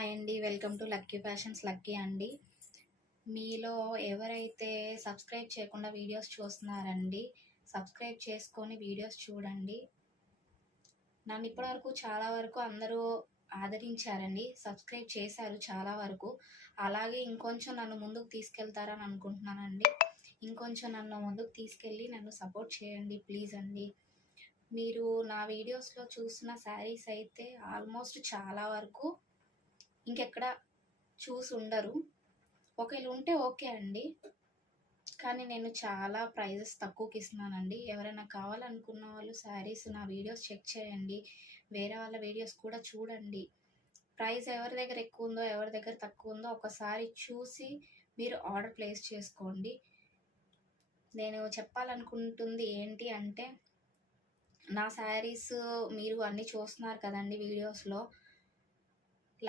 Hi అండి. Welcome to lucky fashions lucky అండి. మీలో ఎవరైతే సబ్స్క్రైబ్ చేయకుండా వీడియోస్ చూస్తున్నారండి, సబ్స్క్రైబ్ చేసుకొని వీడియోస్ చూడండి. నన్ను ఇప్పటివరకు చాలా వరకు అందరూ ఆదరించారండి, సబ్స్క్రైబ్ చేశారు చాలా వరకు. అలాగే ఇంకొంచెం నన్ను ముందుకు తీసుకెళ్తారని అనుకుంటున్నానండి. ఇంకొంచెం నన్ను ముందుకు తీసుకెళ్ళి నన్ను సపోర్ట్ చేయండి ప్లీజ్ అండి. మీరు నా వీడియోస్లో చూసిన శారీస్ అయితే ఆల్మోస్ట్ చాలా వరకు ఇంకెక్కడ చూసి ఉండరు. ఒకవేళ ఉంటే ఓకే అండి, కానీ నేను చాలా ప్రైజెస్ తక్కువకి ఇస్తున్నానండి. ఎవరైనా కావాలనుకున్న వాళ్ళు శారీస్ నా వీడియోస్ చెక్ చేయండి, వేరే వాళ్ళ వీడియోస్ కూడా చూడండి. ప్రైస్ ఎవరి దగ్గర ఎక్కువ ఉందో ఎవరి దగ్గర తక్కువ ఉందో ఒకసారి చూసి మీరు ఆర్డర్ ప్లేస్ చేసుకోండి. నేను చెప్పాలనుకుంటుంది ఏంటి అంటే, నా శారీస్ మీరు అన్నీ చూస్తున్నారు కదండి వీడియోస్లో.